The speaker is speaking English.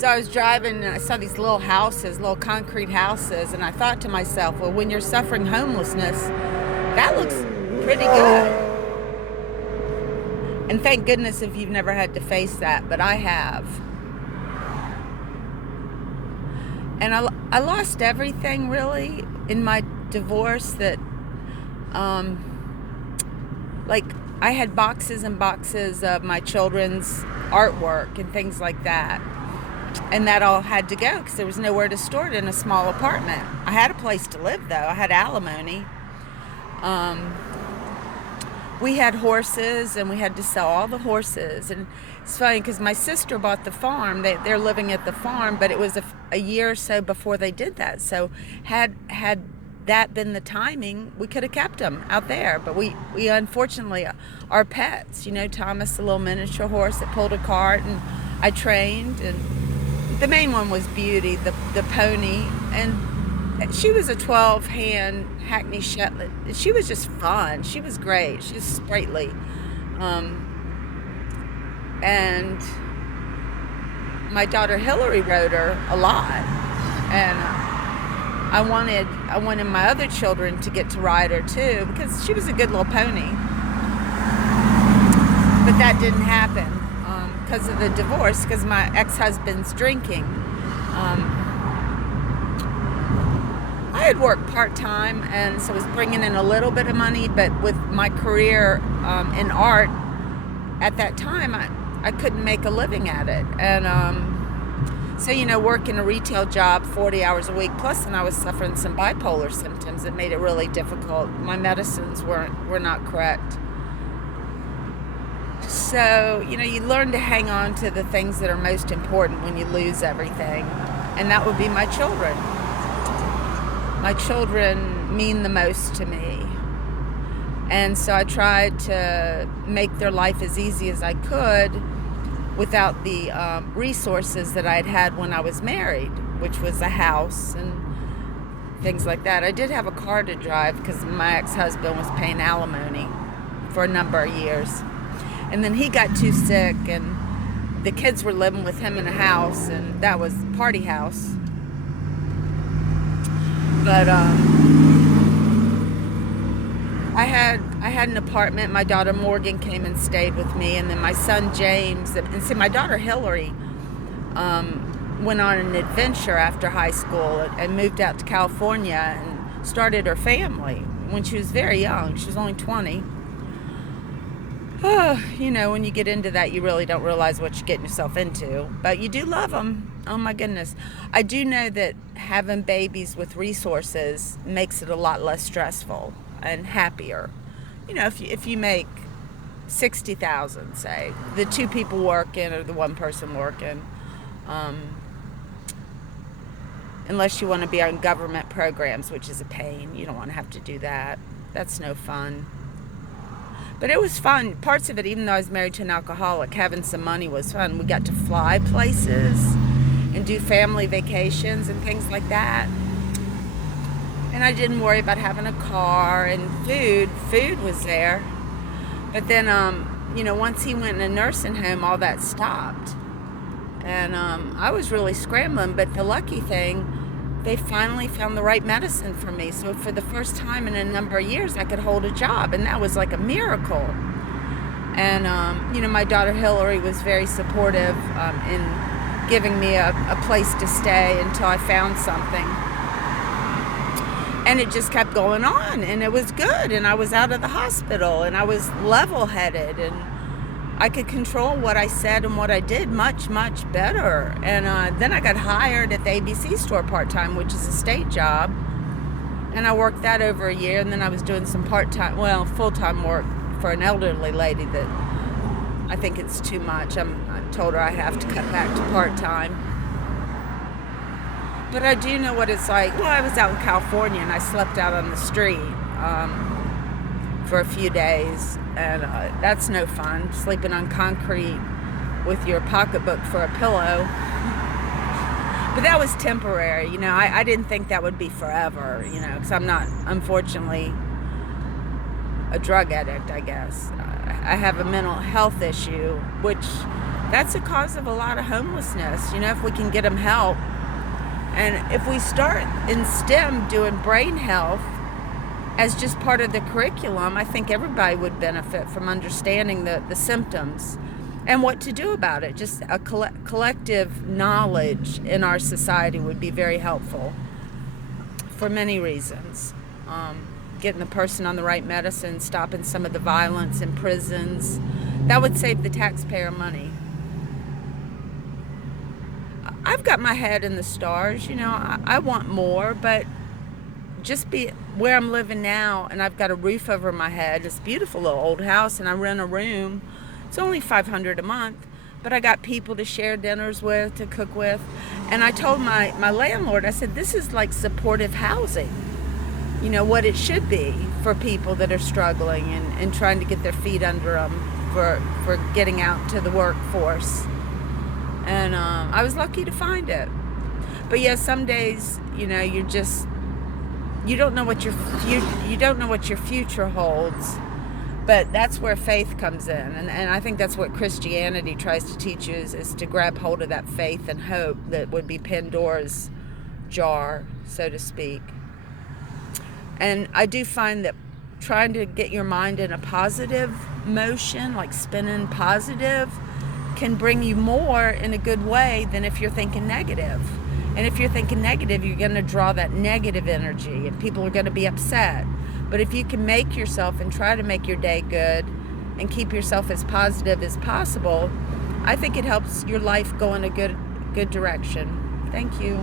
So I was driving and I saw these little houses, little concrete houses, and I thought to myself, well, when you're suffering homelessness, that looks pretty good. And thank goodness if you've never had to face that, but I have. And I lost everything really in my divorce that, like, I had boxes and boxes of my children's artwork and things like that. And that all had to go because there was nowhere to store it in a small apartment. I had a place to live, though. I had alimony. We had horses, and we had to sell all the horses. And it's funny because my sister bought the farm. They're living at the farm, but it was a year or so before they did that. So had that been the timing, we could have kept them out there. But we unfortunately, our pets, Thomas, the little miniature horse that pulled a cart, and I trained, and the main one was Beauty, the pony, and she was a 12-hand Hackney Shetland. She was just fun. She was great. She was sprightly. And my daughter Hillary rode her a lot. And I wanted my other children to get to ride her too because she was a good little pony. But that didn't happen because of the divorce, because my ex-husband's drinking. I had worked part-time, and so I was bringing in a little bit of money, but with my career in art at that time, I couldn't make a living at it. And so, working a retail job 40 hours a week, plus then I was suffering some bipolar symptoms that made it really difficult. My medicines were not correct. So, you learn to hang on to the things that are most important when you lose everything, and that would be my children. My children mean the most to me. And so I tried to make their life as easy as I could without the resources that I'd had when I was married, which was a house and things like that. I did have a car to drive because my ex-husband was paying alimony for a number of years. And then he got too sick, and the kids were living with him in a house, and that was party house. But I had an apartment. My daughter Morgan came and stayed with me, and then my son James, and see, my daughter Hillary went on an adventure after high school and moved out to California and started her family when she was very young. She was only 20. When you get into that, you really don't realize what you're getting yourself into. But you do love them. Oh, my goodness. I do know that having babies with resources makes it a lot less stressful and happier. If you make $60,000, say, the two people working or the one person working, unless you want to be on government programs, which is a pain. You don't want to have to do that. That's no fun. But it was fun. Parts of it, even though I was married to an alcoholic, having some money was fun. We got to fly places and do family vacations and things like that. And I didn't worry about having a car and food. Food was there. But then, once he went in a nursing home, all that stopped. And I was really scrambling. But the lucky thing, they finally found the right medicine for me. So for the first time in a number of years, I could hold a job, and that was like a miracle. And, my daughter Hillary was very supportive in giving me a place to stay until I found something. And it just kept going on, and it was good, and I was out of the hospital, and I was level-headed, and I could control what I said and what I did much, much better. And then I got hired at the ABC store part-time, which is a state job. And I worked that over a year, and then I was doing some full-time work for an elderly lady that I think it's too much. I told her I have to cut back to part-time. But I do know what it's like. Well, I was out in California, and I slept out on the street for a few days. And that's no fun, sleeping on concrete with your pocketbook for a pillow. But that was temporary, I didn't think that would be forever, because I'm not, unfortunately, a drug addict, I guess. I have a mental health issue, which That's a cause of a lot of homelessness. If we can get them help. And if we start in STEM doing brain health as just part of the curriculum, I think everybody would benefit from understanding the symptoms and what to do about it. Just a collective knowledge in our society would be very helpful for many reasons. Getting the person on the right medicine, stopping some of the violence in prisons, that would save the taxpayer money. I've got my head in the stars, I want more, but just be where I'm living now, and I've got a roof over my head. It's a beautiful little old house, and I rent a room. It's only $500 a month, but I got people to share dinners with, to cook with. And I told my landlord, I said, this is like supportive housing, what it should be for people that are struggling and trying to get their feet under them for getting out to the workforce. And I was lucky to find it. But yeah, some days, you don't know what your future holds. But that's where faith comes in. And I think that's what Christianity tries to teach you is to grab hold of that faith and hope that would be Pandora's jar, so to speak. And I do find that trying to get your mind in a positive motion, like spinning positive, can bring you more in a good way than if you're thinking negative. And if you're thinking negative, you're going to draw that negative energy and people are going to be upset. But if you can make yourself and try to make your day good and keep yourself as positive as possible, I think it helps your life go in a good direction. Thank you.